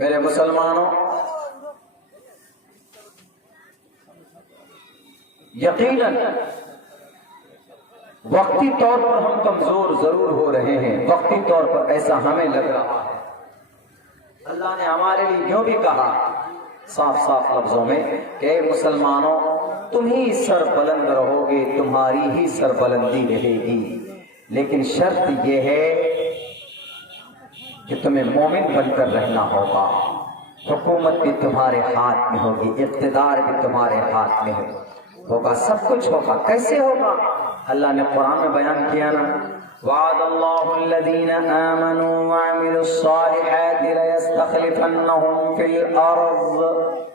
میرے مسلمانوں، یقیناً وقتی طور پر ہم کمزور ضرور ہو رہے ہیں، وقتی طور پر ایسا ہمیں لگ رہا ہے۔ اللہ نے ہمارے لیے یوں بھی کہا صاف صاف لفظوں میں کہ اے مسلمانوں، تم ہی سر بلند رہو گے، تمہاری ہی سر بلندی رہے گی، لیکن شرط یہ ہے کہ تمہیں مومن بن کر رہنا ہوگا۔ حکومت بھی تمہارے ہاتھ میں ہوگی، اقتدار بھی تمہارے ہاتھ میں ہوگا، سب کچھ ہوگا۔ کیسے ہوگا؟ اللہ نے قرآن میں بیان کیا نا، وعد اللہ الذین آمنوا وعملوا الصالحات لیستخلفنہم فی الارض۔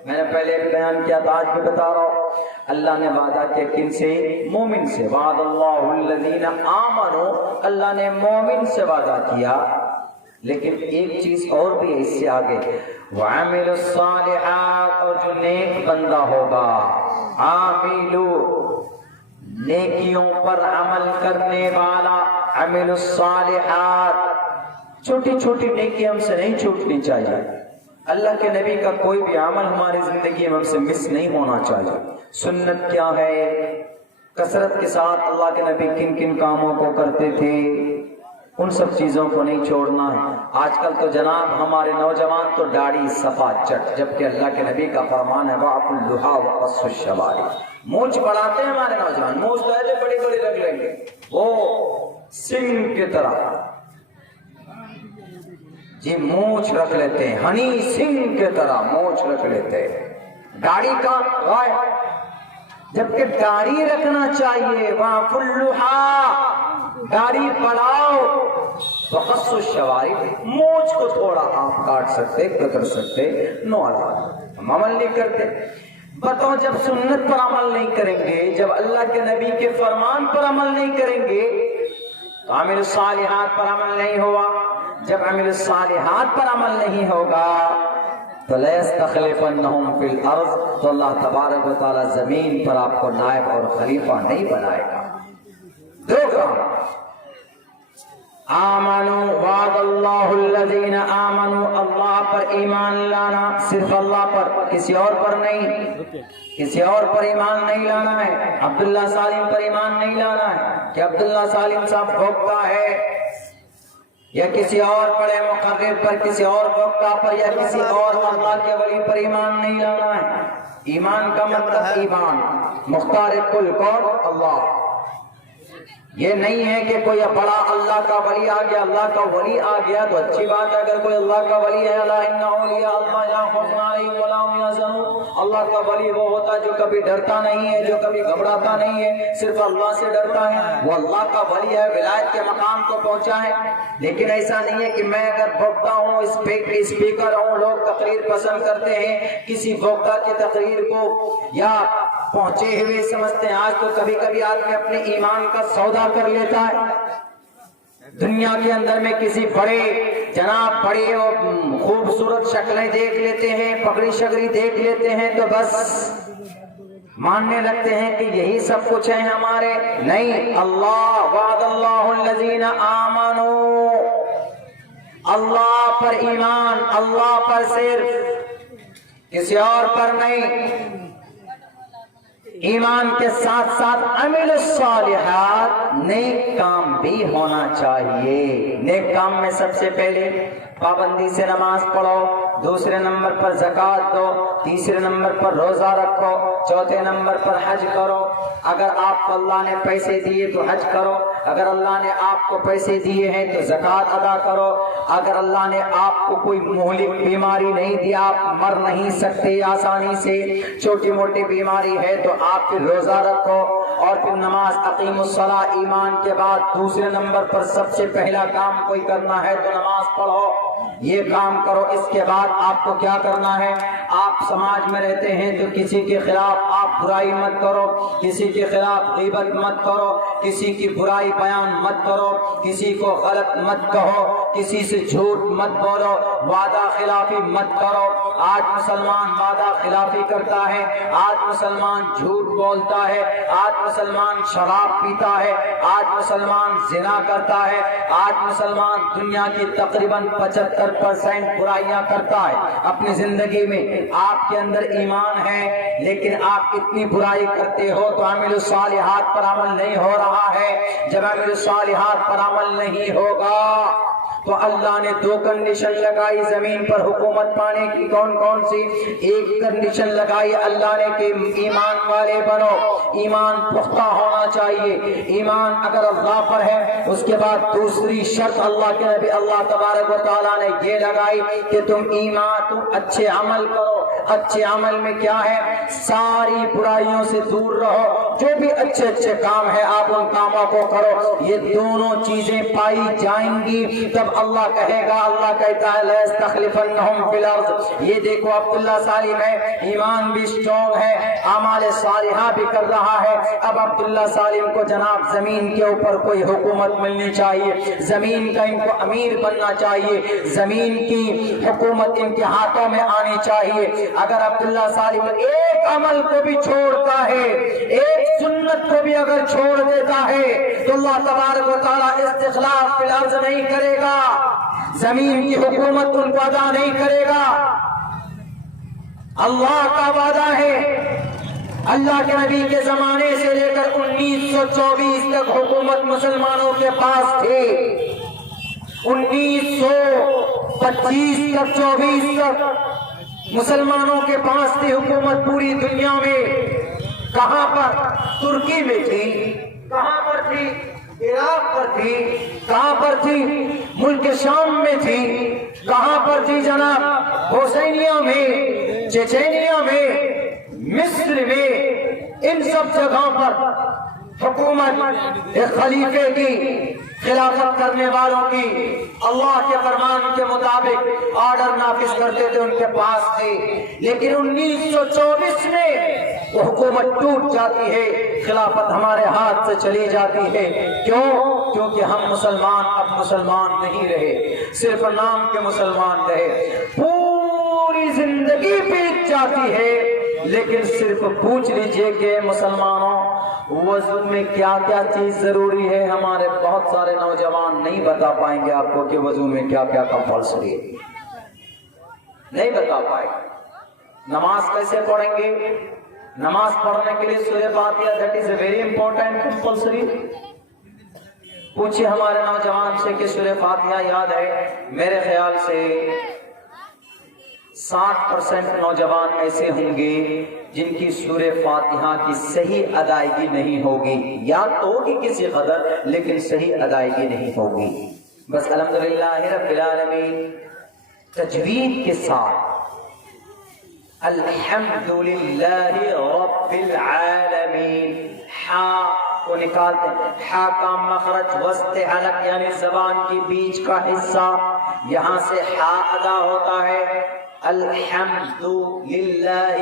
میں نے پہلے بھی بیان کیا تھا، آج بھی بتا رہا ہوں۔ اللہ نے وعدہ کیا کن سے؟ مومن سے۔ وعد اللہ الذین آمنوا، اللہ نے مومن سے وعدہ کیا، لیکن ایک چیز اور بھی ہے اس سے آگے، وعملوا الصالحات، اور جو نیک بندہ ہوگا، عاملوا، نیکیوں پر عمل کرنے والا، عمل الصالحات، چھوٹی چھوٹی نیکی ہم سے نہیں چھوٹنی چاہیے۔ اللہ کے نبی کا کوئی بھی عمل ہماری زندگی میں ہم سے مس نہیں ہونا چاہیے۔ سنت کیا ہے؟ کثرت کے ساتھ اللہ کے نبی کن کن کاموں کو کرتے تھے، ان سب چیزوں کو نہیں چھوڑنا ہے۔ آج کل تو جناب ہمارے نوجوان تو داڑھی صفا چٹ، جبکہ اللہ کے نبی کا فرمان ہے وَأَوْفُوا اللُّحَىٰ وَقَصُّوا الشَّوَارِبَ۔ مونچھ بڑھاتے ہیں ہمارے نوجوان، مونچھ تو ایسے بڑی بڑی رکھ لیں گے، وہ سنگ کی طرح جی مونچھ رکھ لیتے ہیں، ہنی سنگ کی طرح مونچھ رکھ لیتے ہیں، داڑھی کا غائب، جبکہ داڑھی رکھنا چاہیے۔ وَأَوْفُوا اللُّحَىٰ، داڑھی بڑھاؤ، وَقَصُّوا الشَّوَارِبَ، مونچھ کو تھوڑا آپ کاٹ سکتے، کتر سکتے، نو اللہ، ہم عمل نہیں کرتے۔ بتاؤ، جب سنت پر عمل نہیں کریں گے، جب اللہ کے نبی کے فرمان پر عمل نہیں کریں گے تو عمل الصالحات پر عمل نہیں ہوا۔ جب عمل الصالحات پر عمل نہیں ہوگا تو لَيَسْتَخْلِفَنَّهُمْ فِي الْأَرْضِ، تو اللہ تبارک و تعالی زمین پر آپ کو نائب اور خلیفہ نہیں بنائے گا۔ دو کام، آمنوا، وعد اللہ الذین آمنوا، اللہ پر ایمان لانا، صرف اللہ پر، کسی اور پر نہیں، کسی اور پر ایمان نہیں لانا ہے۔ عبداللہ سالم پر ایمان نہیں لانا ہے کہ عبداللہ سالم صاحب بھوکتا ہے، یا کسی اور بڑے مقرر پر، کسی اور بھوکتا پر، یا کسی اور اللہ کے ولی پر ایمان نہیں لانا ہے۔ ایمان کا مطلب ایمان، مختار کل کون؟ اللہ۔ یہ نہیں ہے کہ کوئی بڑا اللہ کا ولی آ گیا، اللہ کا ولی آ گیا تو اچھی بات ہے، اگر کوئی اللہ کا ولی ہے، الا ان اولیاء اللہ لا خوف علیہم ولا هم يحزنون، اللہ کا ولی وہ ہوتا ہے جو کبھی ڈرتا نہیں ہے، جو کبھی گھبراتا نہیں ہے، صرف اللہ سے ڈرتا ہے، وہ اللہ کا ولی ہے، ولایت کے مقام کو پہنچا ہے۔ لیکن ایسا نہیں ہے کہ میں اگر بھوکتا ہوں، اسپیکر ہوں، لوگ تقریر پسند کرتے ہیں، کسی بھوکتا کی تقریر کو یا پہنچے ہوئے سمجھتے ہیں۔ آج تو کبھی کبھی آدمی اپنے ایمان کا سودا کر لیتا ہے، دنیا کے اندر میں کسی بڑے جناب بڑی اور خوبصورت شکلیں دیکھ لیتے ہیں، پگڑی شگڑی دیکھ لیتے ہیں تو بس ماننے لگتے ہیں کہ یہی سب کچھ ہے ہمارے۔ نہیں، اللہ، وعد اللہ الذین آمنوا، اللہ پر ایمان، اللہ پر صرف، کسی اور پر نہیں۔ ایمان کے ساتھ ساتھ عمل الصالحات، نیک کام بھی ہونا چاہیے۔ نیک کام میں سب سے پہلے پابندی سے نماز پڑھو، دوسرے نمبر پر زکوٰۃ دو، تیسرے نمبر پر روزہ رکھو، چوتھے نمبر پر حج کرو۔ اگر آپ کو اللہ نے پیسے دیے تو حج کرو، اگر اللہ نے آپ کو پیسے دیے ہیں تو زکوٰۃ ادا کرو، اگر اللہ نے آپ کو کوئی مہلک بیماری نہیں دی، آپ مر نہیں سکتے آسانی سے، چھوٹی موٹی بیماری ہے تو آپ پھر روزہ رکھو، اور پھر نماز، اقیم الصلاۃ۔ ایمان کے بعد دوسرے نمبر پر سب سے پہلا کام کوئی کرنا ہے تو نماز پڑھو، یہ کام کرو۔ اس کے بعد آپ کو کیا کرنا ہے؟ آپ سماج میں رہتے ہیں تو کسی کے خلاف آپ برائی مت کرو، کسی کے خلاف غیبت مت کرو، کسی کی برائی بیان مت کرو، کسی کو غلط مت کہو، کسی سے جھوٹ مت بولو، وعدہ خلافی مت کرو۔ آج مسلمان وعدہ خلافی کرتا ہے، آج مسلمان جھوٹ بولتا ہے، آج مسلمان شراب پیتا ہے، آج مسلمان زنا کرتا ہے، آج مسلمان دنیا کی تقریباً 75% برائیاں کرتا ہے اپنی زندگی میں۔ آپ کے اندر ایمان ہے لیکن آپ اتنی برائی کرتے ہو تو عمل الصالحات پر عمل نہیں ہو رہا ہے۔ جب عمل الصالحات پر عمل نہیں ہوگا تو اللہ نے 2 کنڈیشن لگائی زمین پر حکومت پانے کی۔ کون کون سی؟ ایک کنڈیشن لگائی اللہ نے کہ ایمان والے بنو، ایمان پختہ ہونا چاہیے۔ ایمان اگر اللہ پر ہے، اس کے بعد دوسری شرط اللہ کے نبی اللہ تبارک و تعالیٰ نے یہ لگائی کہ تم اچھے عمل کرو۔ اچھے عمل میں کیا ہے؟ ساری برائیوں سے دور رہو، جو بھی اچھے اچھے کام ہے آپ ان کاموں کو کرو۔ یہ دونوں چیزیں پائی جائیں گی تب اللہ کہے گا، اللہ کہتا ہے لَيَسْتَخْلِفَنَّهُمْ فِي الْأَرْضِ۔ یہ دیکھو عبداللہ سالم ہے، ایمان بھی اسٹرانگ ہے، اعمال صالحہ بھی کر رہا ہے۔ اب عبداللہ سالم کو جناب زمین کے اوپر کوئی حکومت ملنی چاہیے، زمین کا ان کو امیر بننا چاہیے، زمین کی حکومت ان کے ہاتھوں میں آنی چاہیے۔ اگر عبداللہ سالم ایک عمل کو بھی چھوڑتا ہے، ایک سنت کو بھی اگر چھوڑ دیتا ہے تو اللہ تبارک و تعالیٰ استخلاف فی الارض نہیں کرے گا، زمین کی حکومت ان کو ادا نہیں کرے گا۔ اللہ کا وعدہ ہے، اللہ کے نبی کے زمانے سے لے کر 1924 تک حکومت مسلمانوں کے پاس تھی، 1925 تک 24 تک مسلمانوں کے پاس تھی حکومت پوری دنیا میں۔ کہاں پر؟ ترکی میں تھی، کہاں پر تھی؟ عراق پر تھی، کہاں پر تھی؟ ملک شام میں تھی، کہاں پر تھی جناب؟ حسینیہ میں، چچینیا میں، مصر میں، ان سب جگہوں پر حکومت ایک خلیفے کی، خلافت کرنے والوں کی، اللہ کے فرمان کے مطابق آرڈر نافذ کرتے تھے، ان کے پاس تھے۔ لیکن 1924 میں وہ حکومت ٹوٹ جاتی ہے، خلافت ہمارے ہاتھ سے چلی جاتی ہے۔ کیوں؟ کیونکہ ہم مسلمان اب مسلمان نہیں رہے، صرف نام کے مسلمان رہے۔ پوری زندگی بیت جاتی ہے لیکن صرف پوچھ لیجئے کہ مسلمانوں وضو میں کیا کیا چیز ضروری ہے؟ ہمارے بہت سارے نوجوان نہیں بتا پائیں گے آپ کو کہ وضو میں کیا کیا کمپلسری ہے، نہیں بتا پائے۔ نماز کیسے پڑھیں گے؟ نماز پڑھنے کے لیے Surah Fatiha that is a very important compulsory. پوچھئے ہمارے نوجوان سے کہ سورہ فاتحہ یاد ہے؟ میرے خیال سے 60% نوجوان ایسے ہوں گے جن کی سورہ فاتحہ کی صحیح ادائیگی نہیں ہوگی، یاد تو ہوگی کسی قدر لیکن صحیح ادائیگی نہیں ہوگی۔ بس الحمدللہ رب العالمین تجوید کے ساتھ الحمدللہ رب العالمین ہا کو نکالتے ہیں، ہا کا مخرج وسط حلق یعنی زبان کی بیچ کا حصہ، یہاں سے ہا ادا ہوتا ہے۔ الحمد للہ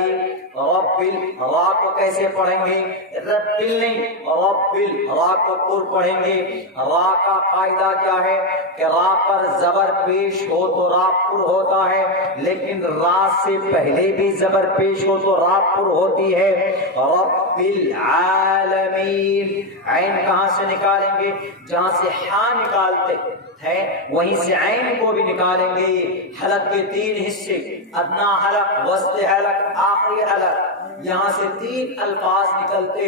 رب را کو کیسے پڑھیں گے؟ رب نہیں، رب را کو پر پڑھیں گے۔ را کا قاعدہ کیا ہے کہ را پر زبر پیش ہو تو را پر ہوتا ہے، لیکن را سے پہلے بھی زبر پیش ہو تو را پر ہوتی ہے۔ رب العالمین، عین کہاں سے نکالیں گے؟ جہاں سے ہا نکالتے ہے وہیں سے عین کو بھی نکالیں گے۔ حلق کے 3 حصے، ادنا حلق، وسط حلق، آخری حلق، یہاں سے 3 الفاظ نکلتے۔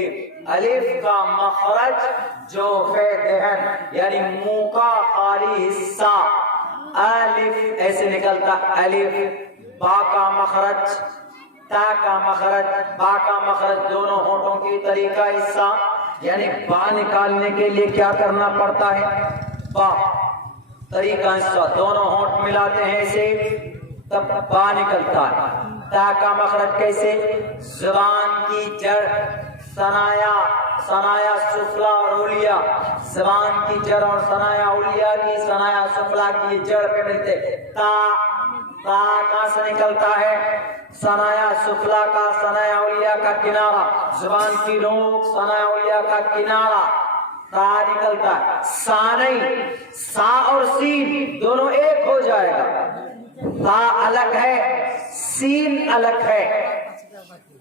الف کا مخرج جو دہن یعنی منہ کا خالی حصہ، الف ایسے نکلتا، الف۔ با کا مخرج، تا کا مخرج، با کا مخرج دونوں ہونٹوں کی طریقہ حصہ، یعنی با نکالنے کے لیے کیا کرنا پڑتا ہے؟ با طریقہ حصہ، دونوں ہونٹ ملاتے ہیں اسے تب با نکلتا ہے۔ تا کا مخرج کیسے؟ زبان کی جڑ، ثنایا سفلا اور علیا، زبان کی جڑ اور ثنایا علیا کی، ثنایا سفلا کی جڑ پہ ملتے۔ تا کہاں سے نکلتا ہے؟ ثنایا سفلا کا، ثنایا علیا کا کنارہ، زبان کی نوک، ثنایا علیا کا کنارہ، تا نکلتا ہے، سا نہیں، سا اور سین دونوں ایک ہو جائے گا، تا الگ ہے سین الگ ہے،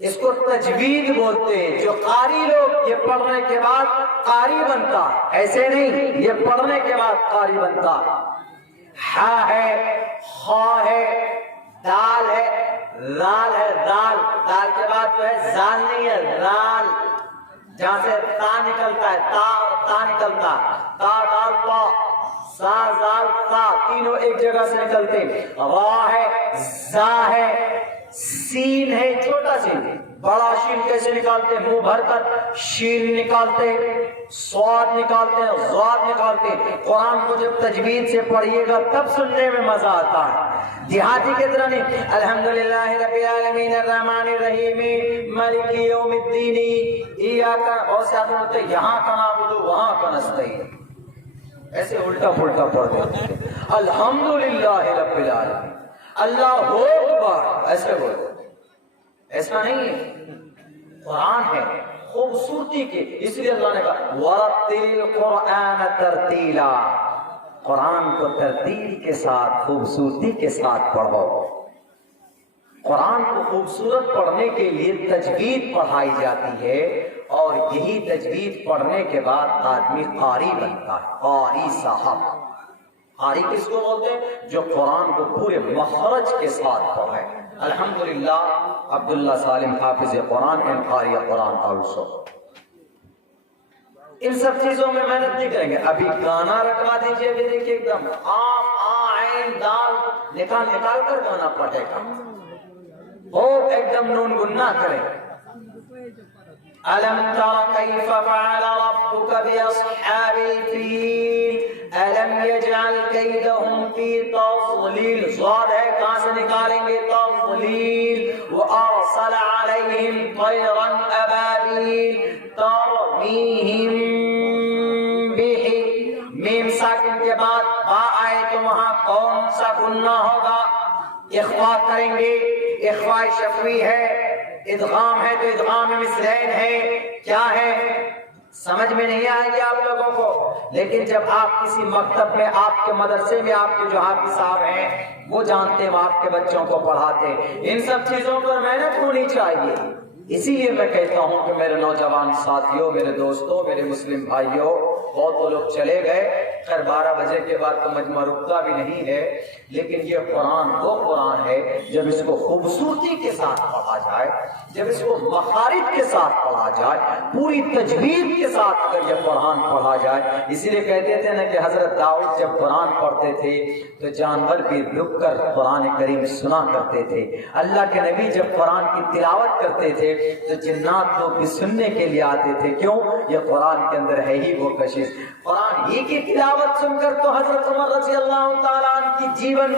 اس کو تجوید بولتے ہیں۔ جو قاری لوگ یہ پڑھنے کے بعد قاری بنتا، ایسے نہیں یہ پڑھنے کے بعد قاری بنتا۔ ہا ہے، خا ہے، دال ہے، لال ہے، دال، دال کے بعد جو ہے زال نہیں ہے، لال، جہاں سے تا نکلتا ہے، تا نکلتا، تا دال پا، سا زال تا، تینوں ایک جگہ سے نکلتے۔ را ہے، زا ہے، سین ہے چھوٹا سین، بڑا شین کیسے نکالتے؟ منہ بھر کر شین نکالتے، سواد نکالتے ہیں، ضاد نکالتے۔ قرآن کو جب تجوید سے پڑھیے گا تب سننے میں مزہ آتا ہے، دیہاتی کی طرح نہیں۔ الحمدللہ رب العالمین الرحمن الرحیم مالک یوم الدین ایاک، بہت سے آدمی ہوتے یہاں کا نعبد وہاں کا نستعین، ایسے الٹا پھلٹا پڑھ دیتے ہیں۔ الحمدللہ رب العالمین، اللہ اکبر، ایسے بولو، ایسا نہیں ہے۔ قرآن ہے خوبصورتی کے، اس لیے اللہ نے کہا وَرَتِّلِ الْقُرْآنَ تَرْتِيلًا، قرآن کو ترتیل کے ساتھ، خوبصورتی کے ساتھ پڑھو۔ قرآن کو خوبصورت پڑھنے کے لیے تجوید پڑھائی جاتی ہے، اور یہی تجوید پڑھنے کے بعد آدمی قاری بنتا ہے، قاری صاحب۔ قاری کس کو بولتے ہیں؟ جو قرآن کو پورے مخرج کے ساتھ پڑھے۔ الحمدللہ عبداللہ سالم حافظ قرآن اینڈ قاری قرآن آلسو۔ ان سب چیزوں میں محنت نہیں کریں گے۔ ابھی گانا رٹوا دیجئے، ابھی دیکھیے ایک دم آم آ عین دال نکال نکال کر گانا پڑھے گا، وہ ایک دم نون گنا کرے۔ ألم تر كيف فعل ربك بأصحاب الفيل ألم يجعل كيدهم في تضليل، صاد ہے کہاں سے نکالیں گے؟ تضليل۔ وأرسل عليهم طيرا أبابيل ترميهم میم ساکن کے بعد با آئے تو وہاں کون سا گنہ ہوگا؟ اخفا کریں گے، اخفا شفوی ہے، ادغام ہے تو ادغام مثلین ہے، کیا ہے سمجھ میں نہیں آئے گی آپ لوگوں کو، لیکن جب آپ کسی مکتب میں، آپ کے مدرسے میں آپ کے جو حافظ صاحب ہیں وہ جانتے ہیں، وہ آپ کے بچوں کو پڑھاتے ہیں۔ ان سب چیزوں پر محنت ہونی چاہیے۔ اسی لیے میں کہتا ہوں کہ میرے نوجوان ساتھیوں، میرے دوستوں، میرے مسلم بھائیوں، بہت لوگ چلے گئے، خیر 12 بجے کے بعد تو مجمع رکتا بھی نہیں ہے، لیکن یہ قرآن وہ قرآن ہے جب اس کو خوبصورتی کے ساتھ پڑھا جائے، جب اس کو مخارج کے ساتھ پڑھا جائے، پوری تجوید کے ساتھ اگر یہ قرآن پڑھا جائے۔ اسی لیے کہتے تھے نا کہ حضرت داؤد جب قرآن پڑھتے تھے تو جانور بھی رک کر قرآن کریم سنا کرتے تھے، اللہ کے نبی جب قرآن کی تلاوت کرتے تھے تو جنات لوگ بھی سننے کے لیے آتے تھے۔ کیوں؟ یہ قرآن کے اندر ہے ہی وہ کشش۔ قرآن ہی کی تلاوت سن کر تو حضرت عمر رضی اللہ تعالیٰ عنہ کی جیون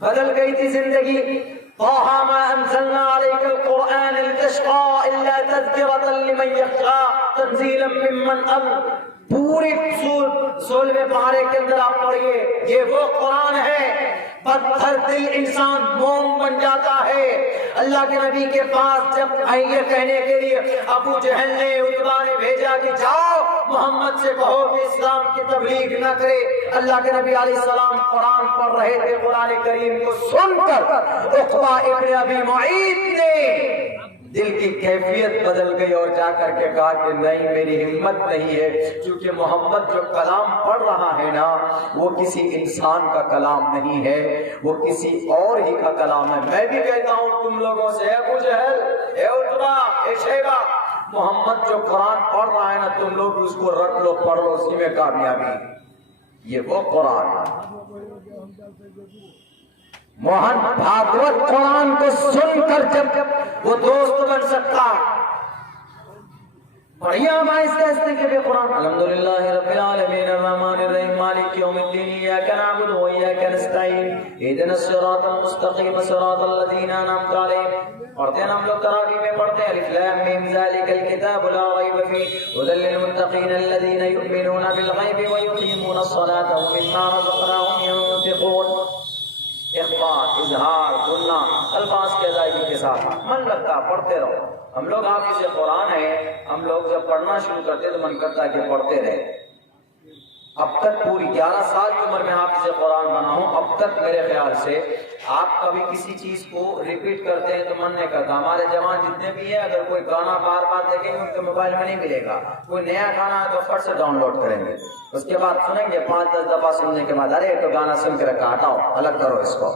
بدل گئی تھی، زندگی۔ طه ما انزلنا عليك القرآن لتشقى الا تذكرة لمن يخشى تنزيلا ممن پوری سولہویں پارے کے اندر آپ پڑھیے، یہ وہ قرآن ہے، پتھر دل انسان موم بن جاتا ہے۔ اللہ کے نبی کے پاس جب یہ کہنے کے لیے ابو جہل نے، عتبہ نے بھیجا کہ جاؤ محمد سے کہو کہ اسلام کی تبلیغ نہ کرے، اللہ کے نبی علیہ السلام قرآن پڑھ رہے تھے، قرآن کریم کو سن کر عقبہ ابن ابی معیط نے دل کی کیفیت بدل گئی اور جا کر کے کہا کہ نہیں، میری ہمت نہیں ہے، کیونکہ محمد جو کلام پڑھ رہا ہے نا وہ کسی انسان کا کلام نہیں ہے، وہ کسی اور ہی کا کلام ہے۔ میں بھی کہتا ہوں تم لوگوں سے، اے ابو جہل، اے عتبہ، اے شیبہ، محمد جو قرآن پڑھ رہا ہے نا تم لوگ اس کو رٹ لو، پڑھ لو، اسی میں کامیابی۔ یہ وہ قرآن ہے۔ موہن بھاگوت قرآن کو سن کر جب وہ دوست بن سکتا، پڑھیے ہم آہستہ آہستہ کہ قرآن۔ الحمدللہ رب العالمین الرحمن الرحیم مالک یوم الدین ایاک نعبد و ایاک نستعین اہدنا الصراط المستقیم صراط الذین انعمت علیہم۔ پڑھتے ہیں ہم لوگ تراویح میں پڑھتے ہیں الف لام میم ذالک الکتاب لا ریب فیہ ھدی للمتقین الذین یؤمنون بالغیب ویقیمون الصلاة ومما رزقناہم ينفقون۔ اخبار، اظہار، گناہ الفاظ کی ادائیگی کے ساتھ من لگتا پڑھتے رہو. ہم لوگ حافظ قرآن ہیں, ہم لوگ جب پڑھنا شروع کرتے تو من کرتا ہے کہ پڑھتے رہے. اب تک پوری 11 سال کی عمر میں حافظ قرآن بنا ہوں, اب تک میرے خیال سے آپ کبھی کسی چیز کو ریپیٹ کرتے ہیں تو من نہیں کرتا. ہمارے جوان جتنے بھی ہیں اگر کوئی گانا بار بار دیکھیں گے ان کے موبائل میں نہیں ملے گا, کوئی نیا گانا ہے تو فٹ سے ڈاؤن لوڈ کریں گے, اس کے بعد سنیں گے 5-10 دفعہ سننے کے بعد ارے تو گانا سن کے رکھا, ہٹاؤ الگ کرو اس کو.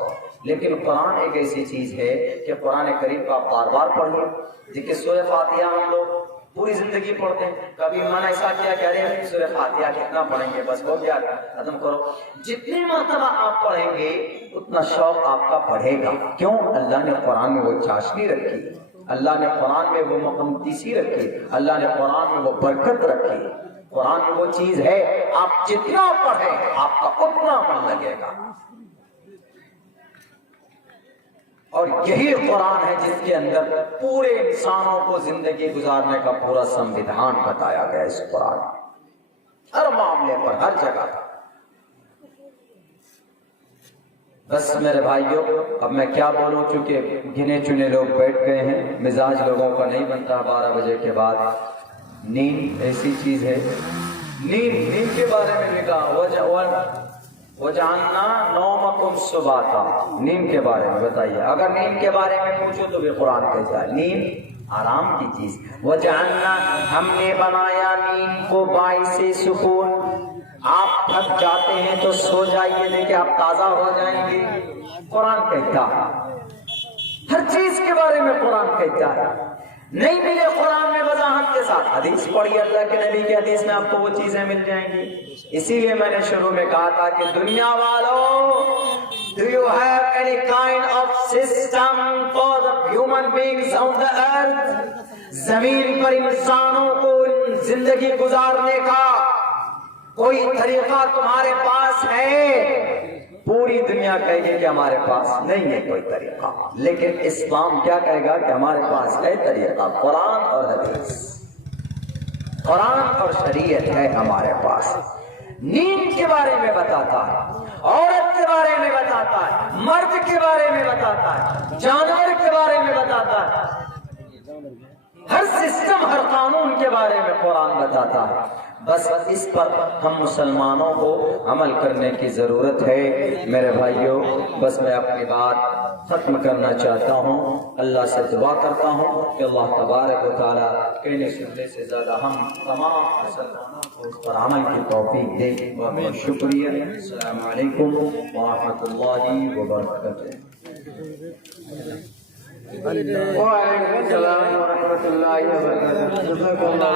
لیکن قرآن ایک ایسی چیز ہے کہ قرآن کریم کا آپ بار بار پڑھ لیں. دیکھیے سورہ فاتحہ ہم لوگ پوری زندگی پڑھتے ہیں, کبھی من ایسا کیا کہ ارے سورہ فاتحہ کتنا پڑھیں گے, بس ہو گیا ختم کرو. جتنی مرتبہ آپ پڑھیں گے اتنا شوق آپ کا بڑھے گا. کیوں؟ اللہ نے قرآن میں وہ چاشنی رکھی, اللہ نے قرآن میں وہ مقدسی رکھی, اللہ نے قرآن میں وہ برکت رکھی. قرآن میں وہ چیز ہے آپ جتنا پڑھیں آپ کا اتنا من لگے گا. اور یہی قرآن ہے جس کے اندر پورے انسانوں کو زندگی گزارنے کا پورا سموِدھان بتایا گیا. اس قرآن ہر معاملے پر, ہر جگہ. بس میرے بھائیوں اب میں کیا بولوں, چونکہ گنے چنے لوگ بیٹھ گئے ہیں, مزاج لوگوں کا نہیں بنتا 12 بجے کے بعد. نیند ایسی چیز ہے, نیند کے بارے میں لکھا وَجَعَلْنَا نَوْمَكُمْ سُبَاتًا. نیند کے بارے میں بتائیے, اگر نیند کے بارے میں پوچھو تو بھی قرآن کہتا ہے نیند آرام کی چیز. وَجَعَلْنَا, ہم نے بنایا نیند کو باعث سکون. آپ تھک جاتے ہیں تو سو جائیے, دیکھیں آپ تازہ ہو جائیں گے. قرآن کہتا ہے ہر چیز کے بارے میں, قرآن کہتا ہے. نہیں ملے قرآن میں وضاحت کے ساتھ, حدیث پڑھیے, اللہ کے نبی کی حدیث میں آپ کو وہ چیزیں مل جائیں گی. اسی لیے میں نے شروع میں کہا تھا کہ دنیا والوں, do you have any kind of system for the human beings on the earth? زمین پر انسانوں کو زندگی گزارنے کا کوئی طریقہ تمہارے پاس ہے؟ پوری دنیا کہے گی کہ ہمارے پاس نہیں ہے کوئی طریقہ, لیکن اسلام کیا کہے گا کہ ہمارے پاس ہے طریقہ. قرآن اور حدیث, قرآن اور شریعت ہے ہمارے پاس. نیند کے بارے میں بتاتا ہے, عورت کے بارے میں بتاتا ہے, مرد کے بارے میں بتاتا ہے, جانور کے بارے میں بتاتا ہے. ہر سسٹم, ہر قانون کے بارے میں قرآن بتاتا ہے. بس اس پر ہم مسلمانوں کو عمل کرنے کی ضرورت ہے. میرے بھائیوں بس میں اپنی بات ختم کرنا چاہتا ہوں. اللہ سے دعا کرتا ہوں کہ اللہ تبارک و تعالیٰ کہنے سننے سے زیادہ ہم تمام مسلمانوں کو اس پر عمل کی توفیق دے. بہت شکریہ. السلام علیکم ورحمۃ اللہ وبرکاتہ. وعلیکم السلام ورحمۃ اللہ وبرکاتہ.